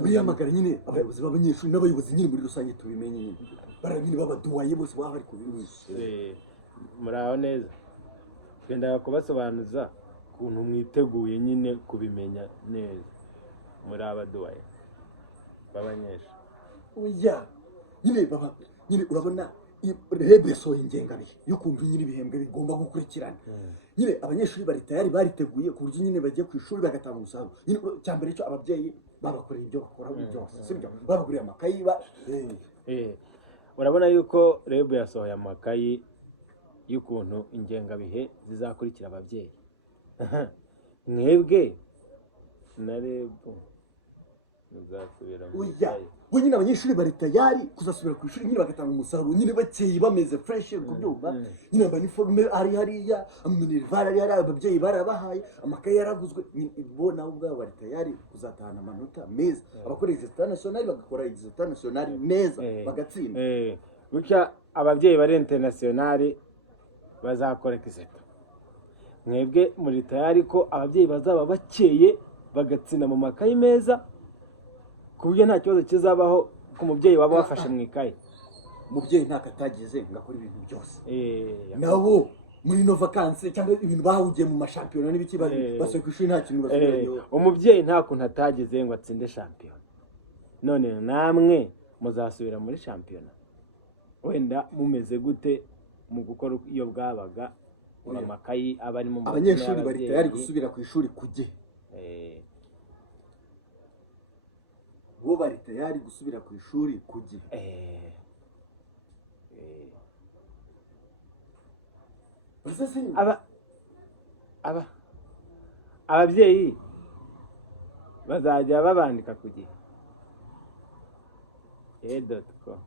Urihamagara nyine abayobozi b'abanyeshuri n'abayobozi nyine muri rusange tubimenye nyine baranyine babaduwaye bose baba bari kubimisha. Muraho neza, twendaga kubasobanuza ukuntu mwiteguye nyine kubimenya neza muri abaduwaye b'abanyeshuri. Oya nyine baba nyine urabona rebe yasohoye ingengabihe y'ukuntu nyine ibihembwe bigomba gukurikirana. Nyine abanyeshuri bari tayari bariteguye ku buryo nyine bagiye ku ishuri bagatanga umusaruro. Nyine cyambere cyo ababyeyi babakoreye ibyo bakora byose sibyo, babaguriye amakayi urabona yuko rebe yasohoye amakayi y'ukuntu ingengabihe zizakurikira ababyeyi. Mwebwe na rebe muzasubira mu kayi. We nyine abanyeshuri bari tayari kuzasubira ku ishuri nyine bagatanga umusaruro nyine bakeye bameze fresh kubyumva. Nyine abaniforme ari hariya, amaminerivare ari hariya, ababyeyi barabahaye, amakaye yaraguzwe. Bo nabo ubwabo bari tayari kuzatahana amanota meza. Abakora examen national bagakora examen national neza bagatsinda. Gutya ababyeyi bari international bazakora examen. Mwebwe muri tayari ko ababyeyi bazaba bakeye bagatsinda mu makayi meza ku buryo nta kibazo kizabaho ku mubyeyi waba wafashe mu ikaye. Umubyeyi ntakatagize ngakora ibintu byose. Nabo muri no vacances cyangwa ibintu bahugiye mu mashampiyona n'ibiki basoje ku ishuri nta kintu bafite. Umubyeyi nta kuntu atagize ngo atsinde shampiyona. None namwe muzasubira muri shampiyona. Wenda mumeze gute mu gukora iyo bwabaga amakayi abari mu abanyeshuri bari tayari gusubira ku ishuri kujye. Bo bari tayari gusubira ku ishuri kujye. Ababyeyi bazajya babandika ku gihe. .com